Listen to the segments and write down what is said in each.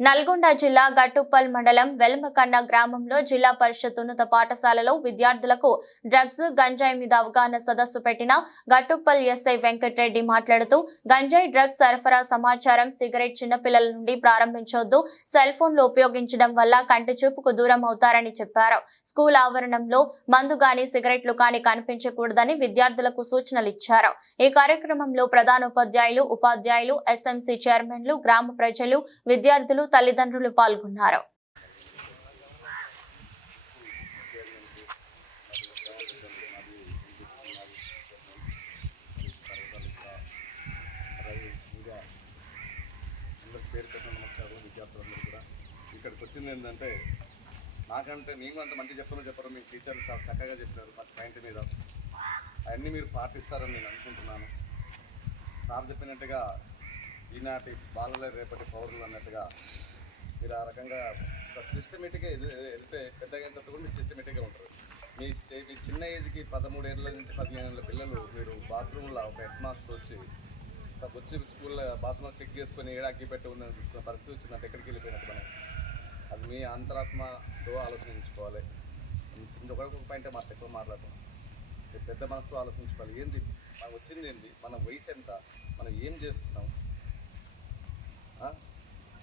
నల్గొండ జిల్లా గట్టుప్పల్ మండలం వెల్మకన్న గ్రామంలో జిల్లా పరిషత్ ఉన్నత పాఠశాలలో విద్యార్థులకు డ్రగ్స్ గంజాయి మీద అవగాహన సదస్సు పెట్టిన గట్టుప్పల్ ఎస్ఐ వెంకటరెడ్డి మాట్లాడుతూ గంజాయి డ్రగ్స్ సరఫరా సమాచారం సిగరెట్ చిన్నపిల్లల నుండి ప్రారంభించవద్దు సెల్ ఫోన్లు ఉపయోగించడం వల్ల కంటి చూపుకు దూరం అవుతారని చెప్పారు. స్కూల్ ఆవరణంలో మందు గాని సిగరెట్లు కానీ కనిపించకూడదని విద్యార్థులకు సూచనలు ఇచ్చారు. ఈ కార్యక్రమంలో ప్రధానోపాధ్యాయులు ఉపాధ్యాయులు ఎస్ఎంసీ చైర్మన్లు గ్రామ ప్రజలు విద్యార్థులు తల్లిదండ్రులు పాల్గొన్నారు. పేరు కూడా ఇక్కడికి వచ్చింది ఏంటంటే నాకంటే నేను అంత మంచి చెప్పడం చెప్పడం మీ టీచర్లు చాలా చక్కగా చెప్పారు మా పాయింట్ మీద. అవన్నీ మీరు పాటిస్తారని నేను అనుకుంటున్నాను. సార్ చెప్పినట్టుగా ఈనాటి బాలలే రేపటి పౌరులు అన్నట్టుగా మీరు ఆ రకంగా సిస్టమేటిక్గా వెళ్తే పెద్దగా అయిన తర్వాత కూడా మీరు సిస్టమేటిక్గా ఉంటారు. మీ స్టే మీ చిన్న ఏజ్కి పదమూడు ఏళ్ళ నుంచి పదిహేను ఏళ్ళ పిల్లలు మీరు బాత్రూంలో ఒక హెడ్ మాస్టర్ వచ్చి వచ్చి స్కూల్లో బాత్రూంలో చెక్ చేసుకొని ఏడాకి పెట్టి ఉన్న పరిస్థితి వచ్చిందంటే ఎక్కడికి వెళ్ళిపోయినట్టు మనం. అది మీ అంతరాత్మతో ఆలోచించుకోవాలి. చిన్న ఒకరికి ఒక పాయింటే మాట ఎక్కువ మాట్లాడతాం. పెద్ద మనసుతో ఆలోచించుకోవాలి. ఏంది? మనకు వచ్చింది ఏంది? మన వయసు ఎంత? మనం ఏం చేస్తున్నాం?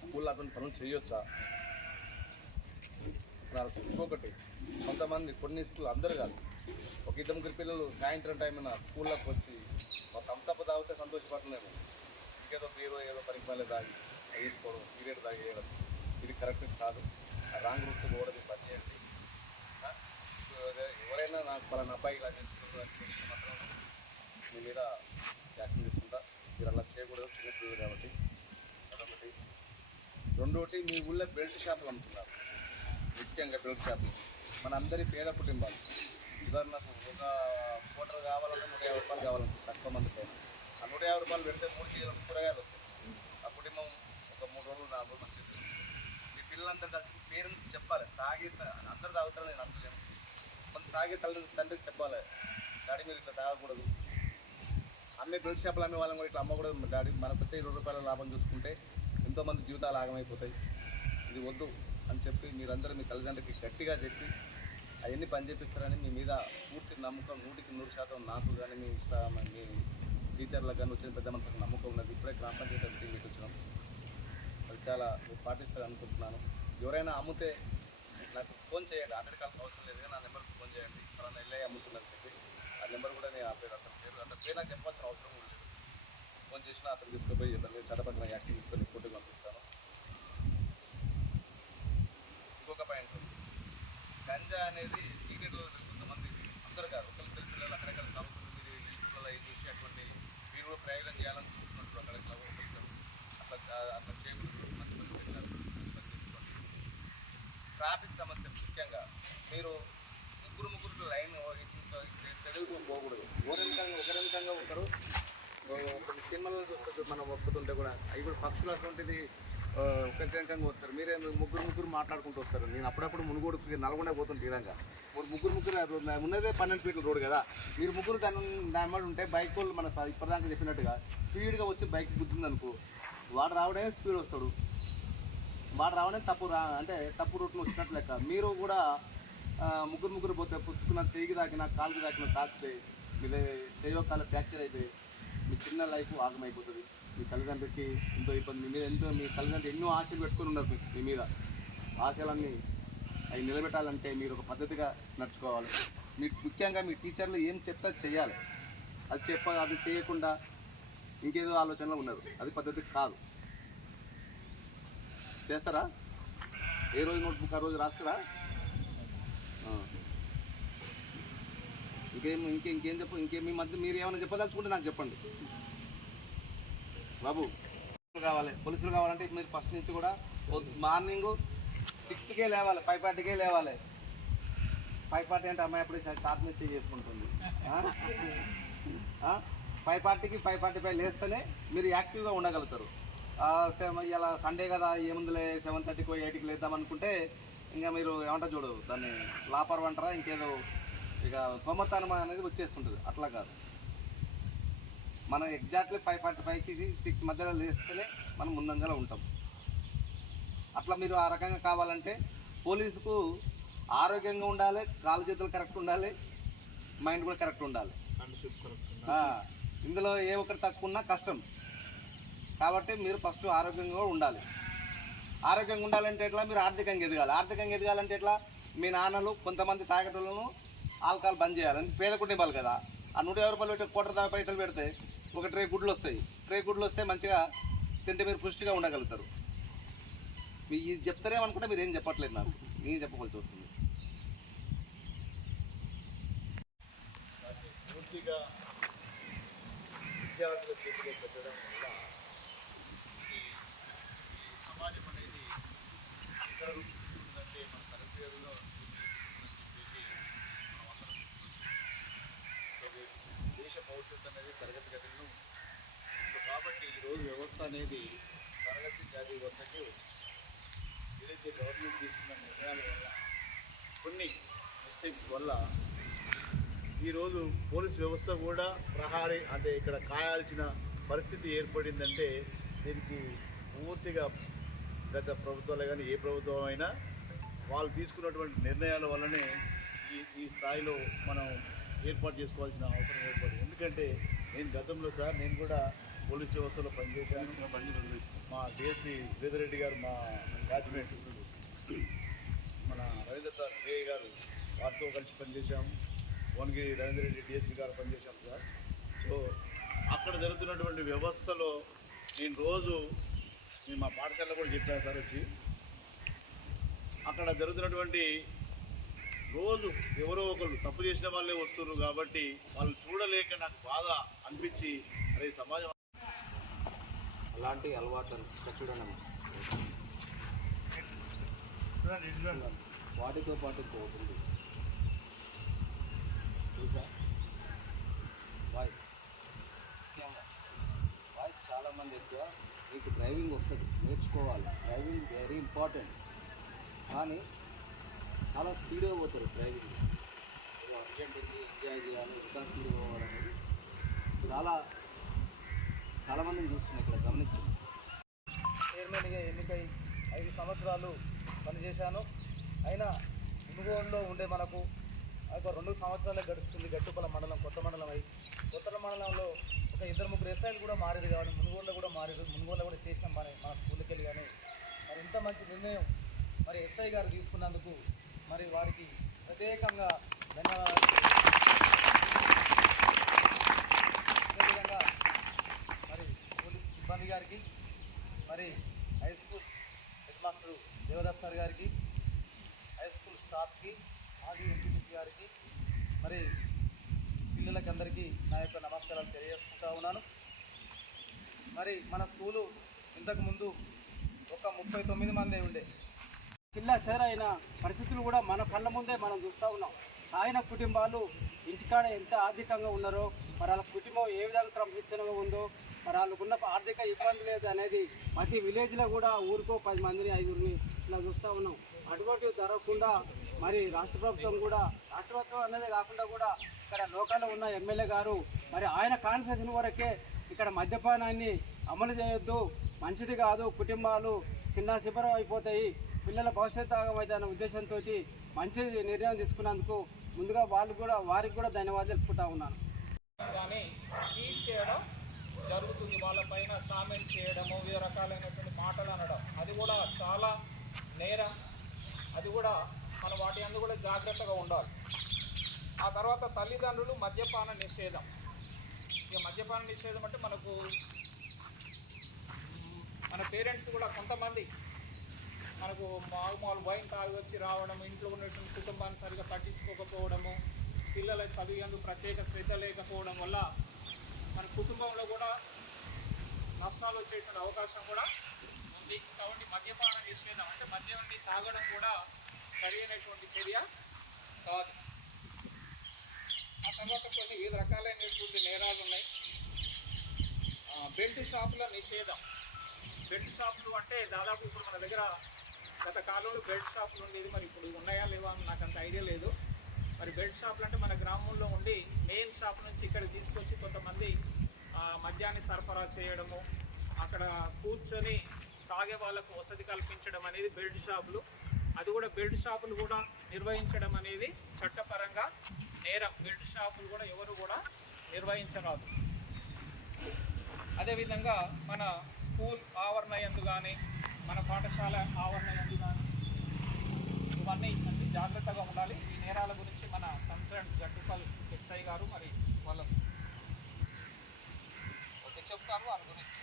స్కూల్లో అటువంటి పనులు చేయొచ్చా? నాకు ఇంకొకటి కొంతమంది కొన్ని స్కూల్ అందరు కాదు. ఒక ఇద్దరు ముగ్గురు పిల్లలు సాయంత్రం టైం స్కూల్లోకి వచ్చి మా తమతప్ప తాగితే సంతోషపడలేము. ఇంకేదో బీరో ఏదో పరిమాణాలు తాగి వేసుకోవడం సిగరెట్ తాగేయడం వేయడం ఇది కరెక్ట్ కాదు. ఆ రాంగ్ రూట్ కూడా మీరు పని చేయండి. ఎవరైనా నాకు పలానా అబ్బాయి ఇలా చేసుకుంటున్నారు మాత్రం మీ మీద యాక్షన్ తీసుకుంటా. మీరు అలా చేయకూడదు చిన్న పిల్లలు కాబట్టి. రెండోటి మీ ఊళ్ళో బెల్ట్ షాపులు అమ్ముతున్నారు ముఖ్యంగా బెల్ట్ షాపులు. మన అందరి పేద కుటుంబాలు. ఉదాహరణకు ఒక కోటర్ కావాలంటే నూట యాభై రూపాయలు కావాలంటే తక్కువ మంది పైన ఆ నూట యాభై రూపాయలు పెడితే మూడు కేజీల కూరగాయలు వస్తాయి. ఆ కుటుంబం ఒక మూడు రోజులు నాలుగు రోజులు మంచి మీ పిల్లలందరూ కలిసి పేరెంట్స్ చెప్పాలి. తాగి అందరు తాగుతారు నేను అంటలేను కొంత తాగే తల్లి తండ్రికి చెప్పాలి. డాడీ మీరు ఇట్లా తాగకూడదు. అమ్మే బెల్ట్ షాపులు అమ్మే వాళ్ళని కూడా ఇట్లా అమ్మకూడదు. డాడీ మన ప్రతి ఇరవై రూపాయల లాభం చూసుకుంటే ఎంతోమంది జీవితాలు ఆగమైపోతాయి. ఇది వద్దు అని చెప్పి మీరందరూ మీ తల్లిదండ్రులకి గట్టిగా చెప్పి అవన్నీ పని చేపిస్తారని మీ మీద పూర్తి నమ్మకం నూటికి నూరు శాతం నాకు కానీ మీ ఇష్ట మీ టీచర్లకు కానీ వచ్చిన పెద్ద మనకు నమ్మకం ఉన్నది. ఇప్పుడే గ్రామ పంచాయతీ మీటింగ్ పెట్టొచ్చినాం. అది చాలా మీరు పాటిస్తారు అనుకుంటున్నాను. ఎవరైనా అమ్మితే నాకు ఫోన్ చేయండి. హండ్రెడ్ కాల్ అవసరం లేదు నా నెంబర్కి ఫోన్ చేయండి. ఫలానా వెళ్ళే అమ్ముతుందని చెప్పి ఆ నెంబర్ కూడా నేను ఆ పేరు అసలు పేరు అంటే పేరు నాకు చెప్పాల్సిన అవసరం కూడా ఫోన్ చేసినా అతను తీసుకుపోయి ఇతను చట్టపక్కన యాక్టివ్ తీసుకొని ఫోటో పంపిస్తాను. ఇంకొక పాయింట్ గంజా అనేది సీనియర్ కొంతమంది అందరు కాదు ఒకరిద్దరు పిల్లలు అక్కడక్కడ తాగుతుంది మీరు యూట్యూబ్లో చూసి అటువంటి మీరు కూడా ప్రయోగం చేయాలని చూస్తున్నట్టు అక్కడ ఒకరిద్దరు అట్లా అట్లా చేయకూడదు. మంచి మంచి పెట్టారు ట్రాఫిక్ సమస్య ముఖ్యంగా మీరు ముగ్గురు ముగ్గురు లైన్ తెలుగు పోకూడదు. ఒకరింతంగా ఒకరింతంగా ఉంటారు సినిమాలో చూస్తుంది మనం ఒప్పుతుంటే కూడా అవి కూడా పక్షులు అటువంటిది ఒకరికంగా వస్తారు మీరే ముగ్గురు ముగ్గురు మాట్లాడుకుంటూ వస్తారు నేను అప్పుడప్పుడు మునుగోడుకి నల్గొండ పోతుంటే తీరంగా ఒక ముగ్గురు ముగ్గురు ఉన్నదే పన్నెండు ఫీట్ల రోడ్ కదా మీరు ముగ్గురు దాని దాని మీద ఉంటే బైక్ వాళ్ళు మన ఇప్పటిదాకా చెప్పినట్టుగా స్పీడ్గా వచ్చి బైక్ గుద్దింది అనుకో వాడు రావడమే స్పీడ్ వస్తాడు వాడు రావడమే తప్పు రా అంటే తప్పు రూట్లో వచ్చినట్టు లెక్క మీరు కూడా ముగ్గురు ముగ్గురు పోతే పుచ్చుకున్న చెయ్యికి తాకినా కాలుకి దాకిన తాకితే మీద చేయో కాలు ఫ్రాక్చర్ అయితే మీ చిన్న లైఫ్ ఆగమైపోతుంది. మీ తల్లిదండ్రులకి ఎంతో ఇబ్బంది మీ మీద ఎంతో మీ తల్లిదండ్రులు ఎన్నో ఆశలు పెట్టుకొని ఉన్నారు మీ- మీద. ఆశలన్నీ అవి నిలబెట్టాలంటే మీరు ఒక పద్ధతిగా నడుచుకోవాలి. మీ ముఖ్యంగా మీ టీచర్లు ఏం చెప్తే అది చేయాలి. అది చెప్ప అది చేయకుండా ఇంకేదో ఆలోచనలో ఉన్నారు అది పద్ధతి కాదు. చేస్తారా? ఏ రోజు నోట్బుక్ ఆ రోజు రాస్తారా? ఇంకేం ఇంకే ఇంకేం చెప్పు ఇంకే మీ మధ్య మీరు ఏమైనా చెప్పదలుచుకుంటే నాకు చెప్పండి. బాబు పోలీసులు కావాలి పోలీసులు కావాలంటే మీరు ఫస్ట్ నుంచి కూడా మార్నింగ్ సిక్స్కే లేవాలి ఫైవ్ పార్టీకే లేవాలి. ఫైవ్ పార్టీ అంటే అమ్మాయి అప్పుడు షార్ట్ నుంచి చేసుకుంటుంది. ఫైవ్ పార్టీకి ఫైవ్ పార్టీ ఫైవ్ లేస్తేనే మీరు యాక్టివ్గా ఉండగలుగుతారు. ఇలా సండే కదా ఏముందిలే సెవెన్ థర్టీకి ఎయిట్కి లేద్దాం అనుకుంటే ఇంకా మీరు ఏమంటారు చూడు దాన్ని లాపర్ అంటారా ఇంకేదో ఇక సోమతనం అనేది వచ్చేస్తుంటుంది. అట్లా కాదు. మనం ఎగ్జాక్ట్లీ ఫైవ్ ఫార్టీ ఫైవ్కి సిక్స్ మధ్యలో లేస్తేనే మనం ముందంజలో ఉంటాం. అట్లా మీరు ఆ రకంగా కావాలంటే పోలీసుకు ఆరోగ్యంగా ఉండాలి కాలు చేతులు కరెక్ట్ ఉండాలి మైండ్ కూడా కరెక్ట్ ఉండాలి. ఇందులో ఏ ఒక్కటి తక్కువ ఉన్నా కష్టం. కాబట్టి మీరు ఫస్ట్ ఆరోగ్యంగా ఉండాలి. ఆరోగ్యంగా ఉండాలంటే ఎట్లా? మీరు ఆర్థికంగా ఎదగాలి. ఆర్థికంగా ఎదగాలంటే ఎట్లా? మీ నాన్నలు కొంతమంది తాగేటోళ్ళను ఆల్కహాల్ బంద్ చేయాలి. పేద కుటుంబాలు కదా. ఆ నూట యాభై రూపాయలు పెట్టి కోట్ర దాకా పైసలు పెడితే ఒక ట్రే గుడ్లు వస్తాయి. ట్రే గుడ్లు వస్తే మంచిగా తింటే మీరు పుష్టిగా ఉండగలుగుతారు. మీ ఇది చెప్తారేమనుకుంటే మీరు ఏం చెప్పట్లేదు నాకు. నేను చెప్పవలసి వస్తుంది. పూర్తిగా విద్యార్థుల చేతిలో పెట్టడం వల్ల సమాజం అనేది రూపుదిద్దుకుంటుందంటే మన తరగతిలో చెప్పేసి మనం అందరం ఇది దేశ భవిష్యత్తు అనేది తరగతి గదిలను కాబట్టి ఈరోజు వ్యవస్థ అనేది తరగతి గది వద్దకు ఏదైతే గవర్నమెంట్ తీసుకున్న నిర్ణయాల వల్ల కొన్ని మిస్టేక్స్ వల్ల ఈరోజు పోలీస్ వ్యవస్థ కూడా ప్రహారీ అంటే ఇక్కడ కాయాల్సిన పరిస్థితి ఏర్పడిందంటే దీనికి పూర్తిగా గత ప్రభుత్వాలు కానీ ఏ ప్రభుత్వం అయినా వాళ్ళు తీసుకున్నటువంటి నిర్ణయాల వల్లనే ఈ ఈ స్థాయిలో మనం ఏర్పాటు చేసుకోవాల్సిన అవసరం ఏర్పడింది ఎందుకంటే నేను గతంలో సార్ నేను కూడా పోలీస్ వ్యవస్థలో పనిచేశాను. మా డిఎస్పీ వేదిరెడ్డి గారు మా క్యాబినెట్ మన రవీంద్ర సార్ సిఐ గారు వారితో కలిసి పనిచేశాము. వనగిరి రవీంద్ర రెడ్డి డిఎస్పీ గారు పనిచేశాం సార్. సో అక్కడ జరుగుతున్నటువంటి వ్యవస్థలో నేను రోజు నేను మా పాఠశాలలో కూడా చెప్పాను సార్ వచ్చి అక్కడ జరుగుతున్నటువంటి రోజు ఎవరో ఒకరు తప్పు చేసిన వాళ్ళే వస్తున్నారు కాబట్టి వాళ్ళు చూడలేక నాకు బాధ అనిపించి అరే సమాజం అలాంటి అలవాట్లను చూడడం. వాటితో పాటు పోతుంది. చూసా? వాయిస్. ముఖ్యంగా వాయిస్ చాలామంది ఎక్కువ. మీకు డ్రైవింగ్ వస్తుంది. నేర్చుకోవాలి. Driving very important. కానీ చాలా స్పీడ్గా పోతారు డ్రైవింగ్. అర్జెంట్ ఎంజాయ్ చేయాలి ఇంకా స్పీడ్గా పోవాలనేది. చాలా చాలామందిని చూస్తున్నాయి ఇక్కడ గమనిస్తున్నాం చైర్మన్గా ఎన్నికై ఐదు సంవత్సరాలు పనిచేశాను. అయినా మునుగోడులో ఉండే మనకు ఒక రెండు సంవత్సరాలే గడుస్తుంది గట్టుపల మండలం కొత్త మండలం అయి. కొత్త మండలంలో ఒక ఇద్దరు ముగ్గురు ఎస్ఐలు కూడా మారేది కాబట్టి మునుగోడులో కూడా మారేది మునుగోడులో కూడా చేసినాం మన మన స్కూల్కి వెళ్ళి కానీ. మరి ఇంత మంచి నిర్ణయం మరి ఎస్ఐ గారు తీసుకున్నందుకు మరి వారికి ప్రత్యేకంగా ధన్యవాదాలు. అదేవిధంగా మరి పోలీస్ సిబ్బంది గారికి మరి high school head master Devadas sir గారికి హై స్కూల్ స్టాఫ్కి మాజీ ఎంపీపీ గారికి మరి పిల్లలకి అందరికీ నా యొక్క నమస్కారాలు తెలియజేసుకుంటా ఉన్నాను. మరి మన స్కూలు ఇంతకుముందు ఒక ముప్పై తొమ్మిది మందే ఉండే. జిల్లా అయిన పరిస్థితులు కూడా మన కళ్ళ ముందే మనం చూస్తూ ఉన్నాం. ఆయన కుటుంబాలు ఇంటికాడ ఎంత ఆర్థికంగా ఉన్నారో మరి వాళ్ళ కుటుంబం ఏ విధంగా క్రమశిక్షణగా ఉందో మరి వాళ్ళకున్న ఆర్థిక ఇబ్బంది లేదు అనేది ప్రతి విలేజ్లో కూడా ఊరికో పది మందిని ఐదుగురిని ఇలా చూస్తూ ఉన్నాం. అటువంటివి జరగకుండా మరి రాష్ట్ర ప్రభుత్వం కూడా రాష్ట్ర ప్రభుత్వం అనేది కాకుండా కూడా ఇక్కడ లోకల్లో ఉన్న ఎమ్మెల్యే గారు మరి ఆయన కాన్సెషన్ వరకే ఇక్కడ మద్యపానాన్ని అమలు చేయొద్దు మంచిది కాదు కుటుంబాలు చిన్న శిబిరం అయిపోతాయి పిల్లల భవిష్యత్తు ఆగమైతే అనే ఉద్దేశంతో మంచి నిర్ణయం తీసుకున్నందుకు ముందుగా వాళ్ళు కూడా వారికి కూడా ధన్యవాదాలు తెలుపుకుంటా ఉన్నాను. కానీ టీచ్ చేయడం జరుగుతుంది. వాళ్ళపైన కామెంట్ చేయడము వివిధ రకాలైనటువంటి మాటలు అనడం అది కూడా చాలా నేరం. అది కూడా మన వాటి అందు కూడా జాగ్రత్తగా ఉండాలి. ఆ తర్వాత తల్లిదండ్రులు మద్యపాన నిషేధం. ఇక మద్యపాన నిషేధం అంటే మనకు మన పేరెంట్స్ కూడా కొంతమంది మనకు మామూలు వైన్ తాగొచ్చి రావడం ఇంట్లో ఉన్నటువంటి కుటుంబాన్ని సరిగా పట్టించుకోకపోవడము పిల్లల చదివేందుకు ప్రత్యేక శ్రద్ధ లేకపోవడం వల్ల మన కుటుంబంలో కూడా నష్టాలు వచ్చేటువంటి అవకాశం కూడా ఉంది. కాబట్టి మద్యపానం నిషేధం అంటే మద్యాన్ని తాగడం కూడా సరైనటువంటి చర్య కాదు. ఆ తర్వాత కొన్ని వివిధ రకాలైనటువంటి నేరాలు ఉన్నాయి. బెల్ట్ షాపుల నిషేధం. బెల్ట్ షాపులు అంటే దాదాపు ఇప్పుడు మన దగ్గర గత కాలంలో బెల్ట్ షాపులు ఉండేది మరి ఇప్పుడు ఉన్నాయా లేవా అని నాకు అంత ఐడియా లేదు. మరి బెల్ట్ షాపులు అంటే మన గ్రామంలో ఉండి మెయిన్ షాప్ నుంచి ఇక్కడ తీసుకొచ్చి కొంతమంది మద్యాన్ని సరఫరా చేయడము అక్కడ కూర్చొని తాగే వాళ్ళకు వసతి కల్పించడం అనేది బెల్ట్ షాపులు అది కూడా బెల్ట్ షాపులు కూడా నిర్వహించడం అనేది చట్టపరంగా నేరం. బెల్ట్ షాపులు కూడా ఎవరు కూడా నిర్వహించరాదు. అదేవిధంగా మన స్కూల్ ఆవరణ ఎందు కానీ మన పాఠశాల ఆవరణ ఎందు కానీ ఇవన్నీ మంచి జాగ్రత్తగా ఉండాలి. ఈ నేరాల గురించి మన కన్సర్న్ గట్టుపల్ ఎస్ఐ గారు మరి వాళ్ళ ఓకే చెప్తారు. వాళ్ళ గురించి.